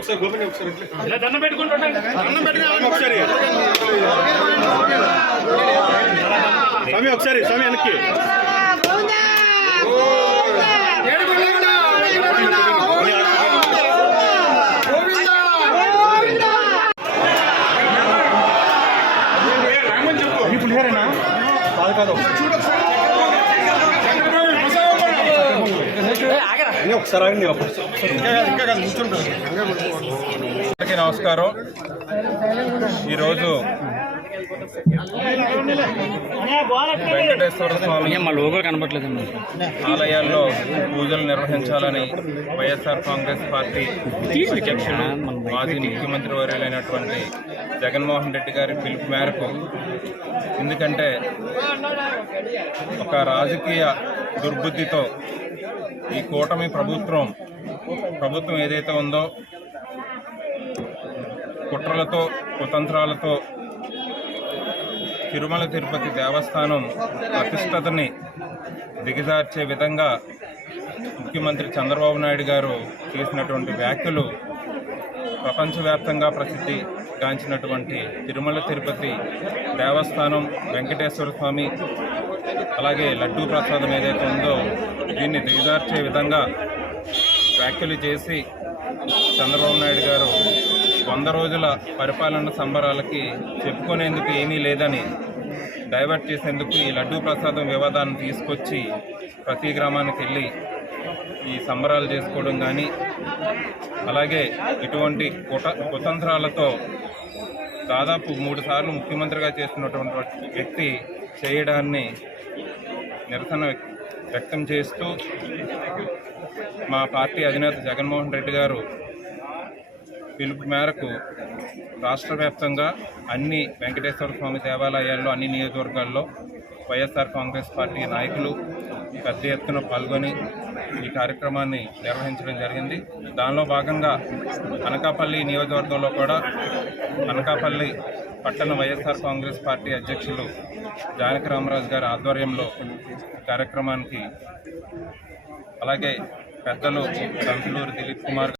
ఒకసారి స్వామి వెనక్కి ఒకసారి అందరికీ నమస్కారం. ఈరోజు వెంకటేశ్వర స్వామి ఆలయాల్లో పూజలు నిర్వహించాలని వైఎస్ఆర్ కాంగ్రెస్ పార్టీ అధ్యక్షులు మాజీ ముఖ్యమంత్రి వర్యులైనటువంటి జగన్మోహన్ రెడ్డి గారి పిలుపు మేరకు, ఎందుకంటే ఒక రాజకీయ దుర్బుద్ధితో ఈ కూటమి ప్రభుత్వం ఏదైతే ఉందో కుట్రలతో కుతంత్రాలతో తిరుమల తిరుపతి దేవస్థానం ప్రతిష్టతని దిగజార్చే విధంగా ముఖ్యమంత్రి చంద్రబాబు నాయుడు గారు చేసినటువంటి వ్యాఖ్యలు ప్రపంచవ్యాప్తంగా ప్రసిద్ధి గాంచినటువంటి తిరుమల తిరుపతి దేవస్థానం వెంకటేశ్వర స్వామి అలాగే లడ్డూ ప్రసాదం ఏదైతే ఉందో దీన్ని దిగజార్చే విధంగా వ్యాఖ్యలు చేసి చంద్రబాబు నాయుడు గారు 100 రోజుల పరిపాలన సంబరాలకి చెప్పుకునేందుకు ఏమీ లేదని డైవర్ట్ చేసేందుకు ఈ లడ్డూ ప్రసాదం వివాదాన్ని తీసుకొచ్చి ప్రతి గ్రామానికి వెళ్ళి ఈ సంబరాలు చేసుకోవడం కానీ, అలాగే ఇటువంటి కుతంత్రాలతో దాదాపు 3 సార్లు ముఖ్యమంత్రిగా చేస్తున్నటువంటి వ్యక్తి చేయడాన్ని నిరసన వ్యక్తం చేస్తూ మా పార్టీ అధినేత జగన్మోహన్ రెడ్డి గారు పిలుపు మేరకు రాష్ట్ర వ్యాప్తంగా అన్ని వెంకటేశ్వర స్వామి దేవాలయాల్లో అన్ని నియోజకవర్గాల్లో వైఎస్ఆర్ కాంగ్రెస్ పార్టీ నాయకులు పెద్ద ఎత్తున పాల్గొని ఈ కార్యక్రమాన్ని నిర్వహించడం జరిగింది. దానిలో భాగంగా అనకాపల్లి నియోజకవర్గంలో కూడా అనకాపల్లి పట్టణ వైఎస్ఆర్ కాంగ్రెస్ పార్టీ అధ్యక్షులు జానకి రామరాజు గారి ఆధ్వర్యంలో కార్యక్రమానికి, అలాగే పెద్దలు దంతులూరి దిలీప్ కుమార్